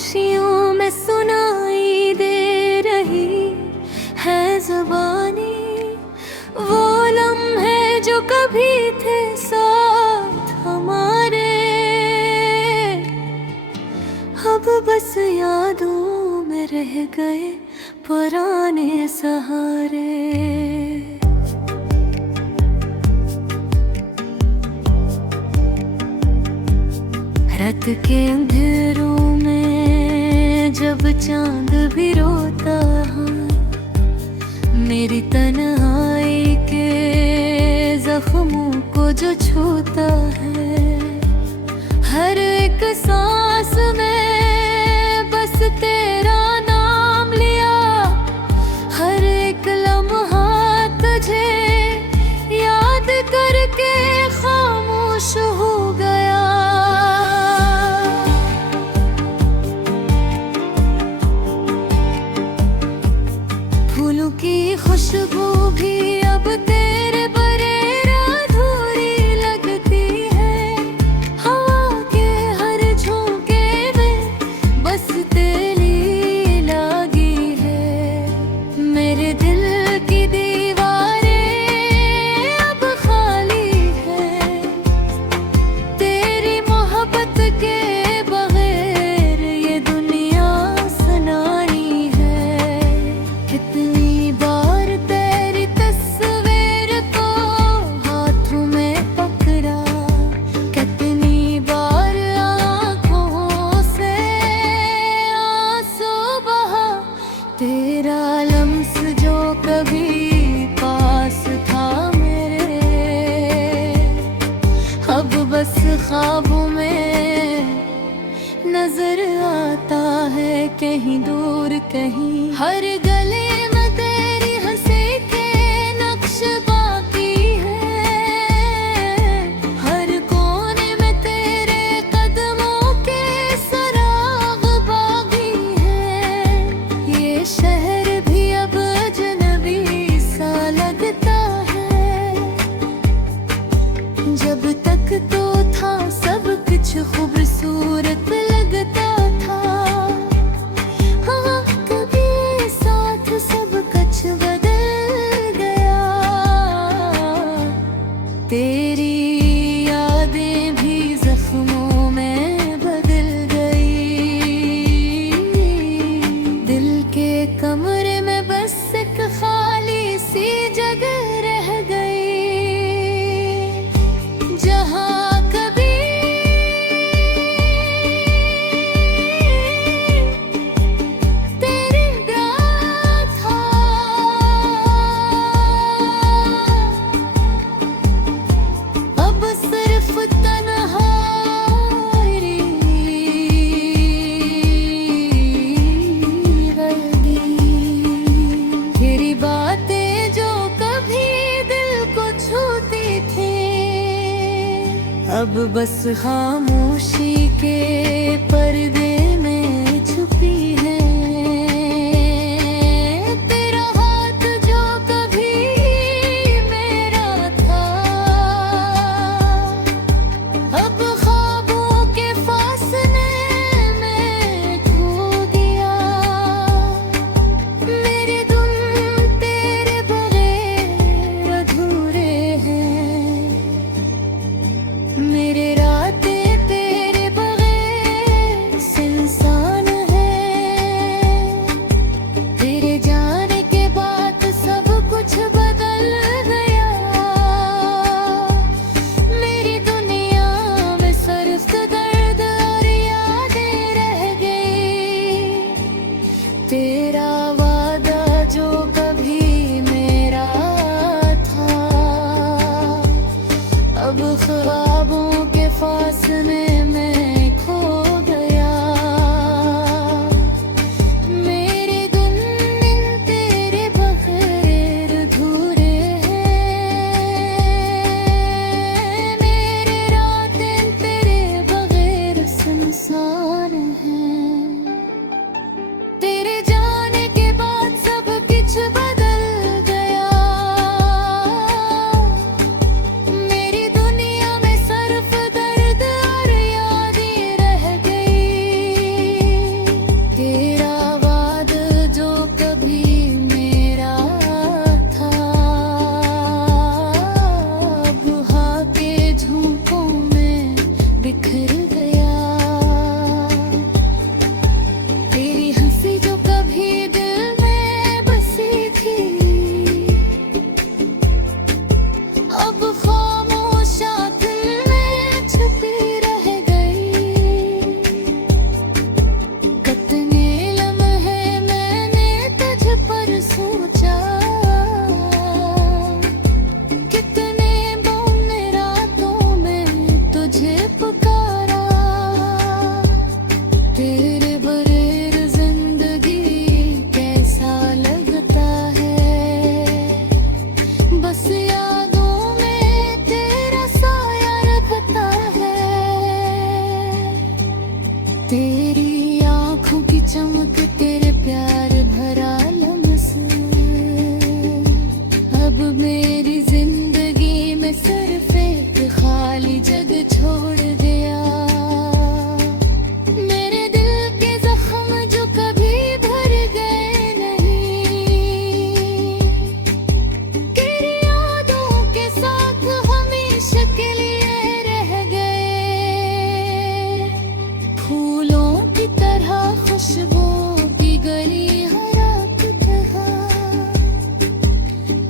खामोशियों में सुनाई दे रही है ज़बानी, वो लम्हे जो कभी थे साथ हमारे, अब बस यादों में रह गए पुराने सहारे। रात के अंधेरों में जब चांद भी रोता है, मेरी तन्हाई के जख्मों को जो छूता है, हर एक सांस में बस तेरा नाम लिया, हर एक लम्हा तुझे याद करके खामोश हो गया। फूलों की खुशबू भी अब तेरे बगैर अधूरी लगती है, हवा के हर झोंके में बस तेरी लगी है। मेरे दिल की दीवारें अब खाली है, तेरी मोहब्बत के बगैर ये दुनिया सुनानी है। कितनी बार तेरी तस्वीर को हाथों में पकड़ा, कितनी बार आँखों से आंसू बहा, तेरा लम्स जो कभी पास था मेरे, अब बस ख्वाबों में नजर आता है, कहीं दूर कहीं हर गले में तेरी हंसी के नक्श बाकी है, हर कोने में तेरे कदमों के सराग बाकी है। ये शहर भी अब अजनबी सा लगता है, जब तक तो था सब कुछ खूबसूरत लगता था। हाँ, कभी साथ सब कुछ बदल गया, तेरी यादें भी जख्मों में बदल गई। दिल के कमरे में बस एक खाली सी जगह रह गई, जहाँ कभी तेरे प्यार था। अब सिर्फ तन्हाई रह गई, तेरी बातें जो कभी दिल को छूती थी, अब बस खामोशी के पर्दे में छुपी है। तेरा हाथ जो कभी मेरा था, अब ख्वाबों के फासले में खो गया। मेरे दिन तेरे बगैर अधूरे हैं, मेरे रातें तेरे बगैर सुनसान है। तेरे जाने के बाद सब कुछ बदल गया, मेरी दुनिया में सिर्फ दर्द और यादें रह गई। तेरा वादा जो कभी मेरा था, अब ख्वाबों के फासले में खो गया। मेरे दिन तेरे बगैर अधूरे हैं, मेरे रातें तेरे बगैर सुनसान हैं। तेरे जाने के बाद सब कुछ बदल गया, मेरी दुनिया में सिर्फ दर्द और यादें रह गई। तेरी आँखों की चमक, तेरे प्यार भरा लम्स, अब मेरी जिंदगी में सिर्फ एक खाली जगह छोड़ गया। मेरे दिल के जख्म जो कभी भर गए नहीं, तेरी यादों के साथ हमेशा के लिए रह गए। फूलों की तरह खुशबू की गली हर रात जहाँ,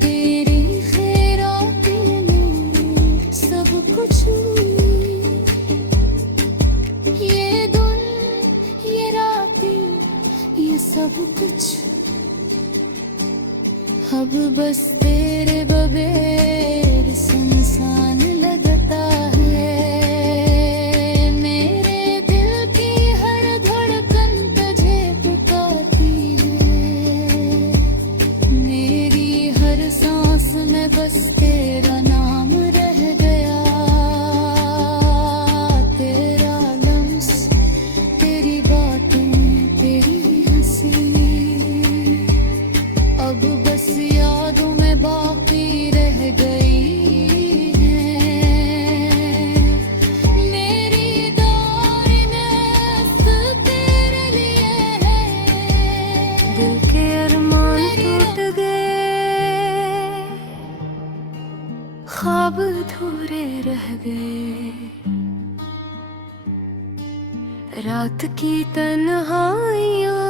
तेरी खैराती में सब कुछ, ये दिन ये रातें ये सब कुछ, अब बस तेरे बगैर सुनसान लगता है। मेरे दिल की हर धड़कन तुझे पुकारती है, मेरी हर सांस में बस तेरा नाम रह गया। तेरा लम्स, तेरी बातें, तेरी हंसी, अब बस यादों में बाकी रह गई है। मेरी दारी नस्त तेरे लिए है, दिल के अरमान टूट गए, ख्वाब अधूरे रह गए। रात की तन्हाइयाँ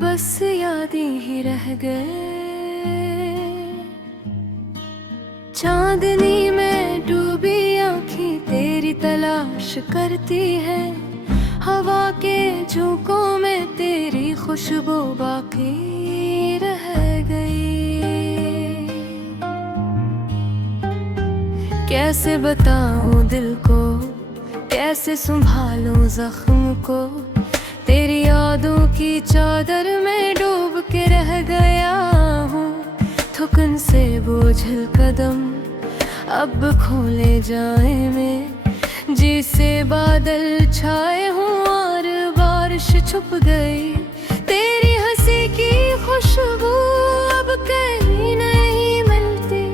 बस यादें ही रह गए। चांदनी में डूबी आँखें तेरी तलाश करती है, हवा के झोंकों में तेरी खुशबू बाकी रह गई। कैसे बताऊं दिल को, कैसे संभालूं जख्म को, तेरी यादों की चादर में डूब के रह गया हूँ। थुकन से बोझल कदम अब खोले जाए में, जिसे बादल छाए हों और बारिश छुप गई। तेरी हंसी की खुशबू अब कहीं नहीं मिलती,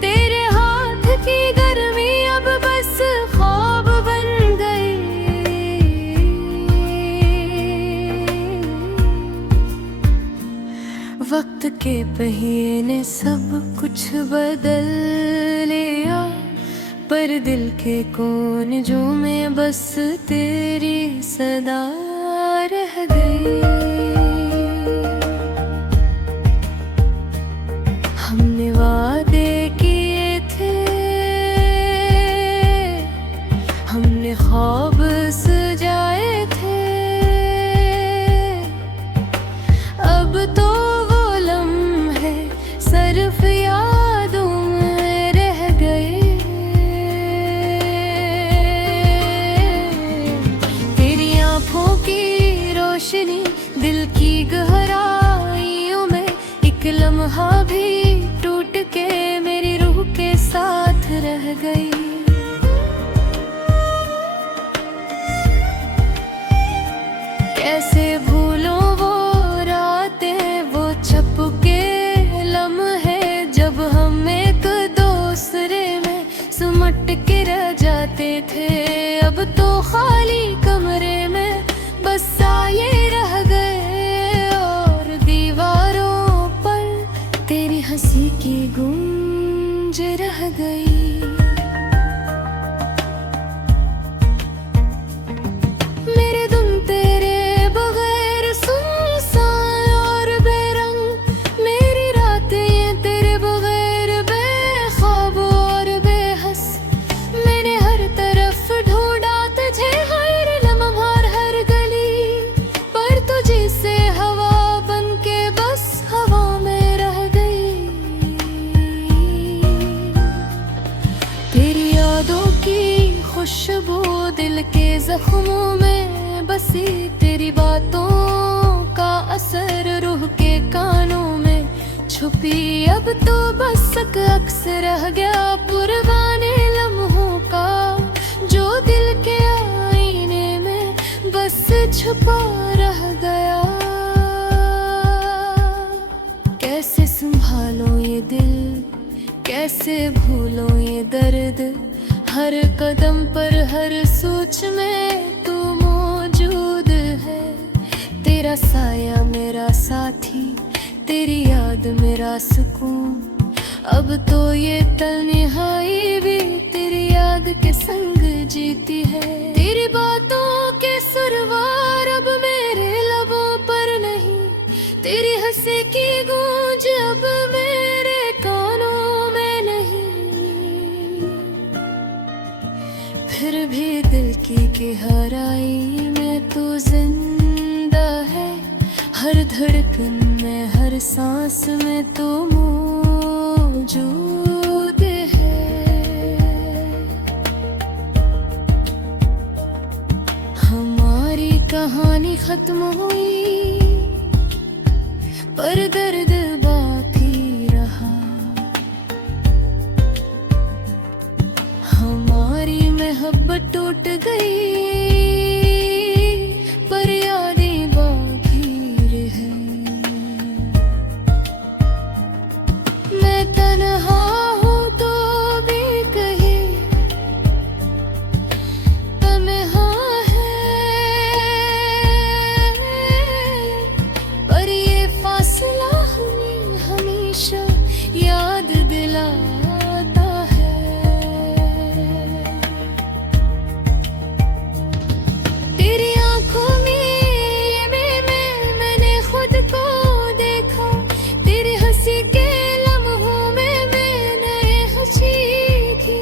तेरे हाथ की गर्मी अब बस ख्वाब बन गई। वक्त के पहिए ने सब कुछ बदल लिया, पर दिल के कोने में बस तेरी सदा रह गई। हमने वादे किए थे, हमने ख्वाब सजाए थे, अब तो वो लम्हे सिर्फ यादों में रह गए। तेरी आँखों की रोशनी दिल की गहराइयों में एक लम्हा भी टूट के मेरी रूह के साथ रह गई। कैसे भूलों वो रातें, वो छपके लम्हे, जब हम एक दूसरे में सिमट के रह जाते थे। अब तो खाली कमरे में बस साये रह गए, और दीवारों पर तेरी हंसी की गूंज रह गई। मेरे दिन तेरे बगैर सुनसान और बेरंग, मेरी रातें तेरे बगैर बेख्वाब और बेहस। मैंने हर तरफ ढूंढा तुझे, हर लम्हा हर गली, पर तुझे से हवा बन के बस हवा में रह गई। तेरी यादों की खुशबू दिल के जख्मों में बसी, तेरी बातों का असर रूह के कानों में छुपी। अब तो बस अक्स रह गया पुरवाने लम्हों का, जो दिल के छुपा रह गया। कैसे संभालो ये दिल, कैसे भूलो ये दर्द, हर कदम पर हर सोच में तू मौजूद है। तेरा साया मेरा साथी, तेरी याद मेरा सुकून, अब तो ये तन्हाई भी तेरी याद के संग जीती है। तेरी बातों के सुरवार अब मेरे लबों पर नहीं, तेरी हंसी की गूंज अब मेरे कानों में नहीं। फिर भी दिल की गहराई में तू जिंदा है, हर धड़कन में हर सांस में तू मौजूद है। हमारी कहानी खत्म हुई पर दर्द बाकी रहा। हमारी मोहब्बत टूट गई पर यादें बाकी रहे। मैं तन्हा हूँ तो भी कहीं तन्हा है, पर ये फासला हमें हमेशा याद दिलाता है। तेरी आंखों में मैंने खुद को देखा, तेरी हंसी के लम्हों में मैंने हंसी की।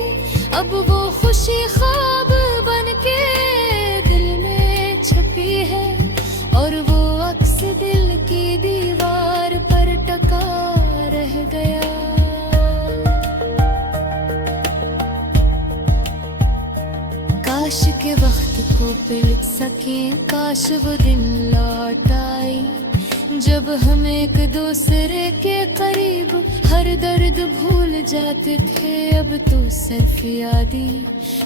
अब वो खुशी ख्वाब बन के दिल में छपी है, और वो अक्स दिल की दीवार पर टका रह गया। काश के वक्त को पिल सके, काश वो दिन लौट आई, जब हम एक दूसरे के करीब हर दर्द भूल जाते थे। अब तो सिर्फ यादें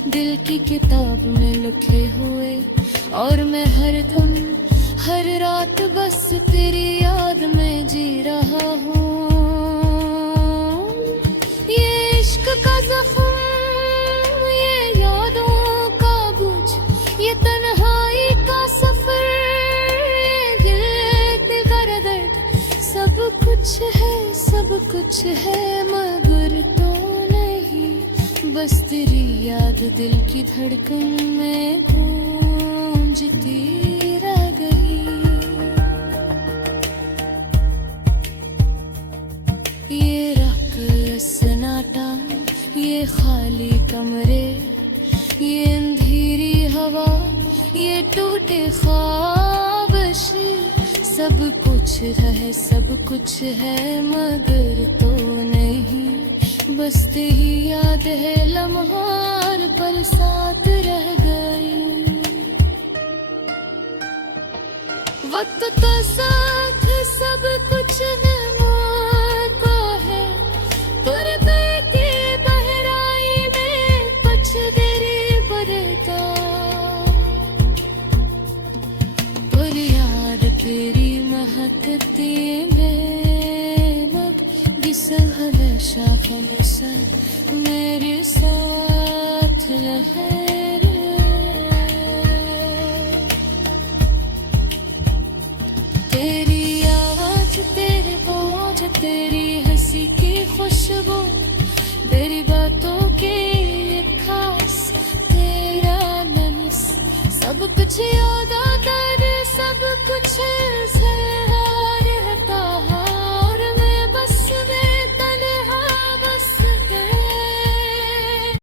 दिल की किताब में लिखे हुए, और मैं हर दम हर रात बस तेरी याद में जी रहा हूँ। ये इश्क का जख्म, ये यादों का बोझ, ये तन्हाई का सफर, दिल का दर्द, सब कुछ है, सब कुछ है, मगर तो नहीं, बस तेरी याद दिल की धड़कन में गूंजती रह गई। ये रात सन्नाटा, ये खाली कमरे, ये अंधेरी हवा, ये टूटे ख्वाब, सब कुछ है, सब कुछ है, मगर तो नहीं, बस तेरी याद है लम्हार पर साथ रह गई। वक्त तो साथ सब कुछ निभाता है, पर बेटी बहराई में कुछ देरी बदलता, पर याद तेरी महकती बेनब गिसल हमेशा हमेशा मेरे साथ रहे। तेरी आवाज, तेरे बोझ, तेरी हंसी की खुशबू, तेरी बातों के खास, तेरा नमस, सब कुछ याद आता है, सब कुछ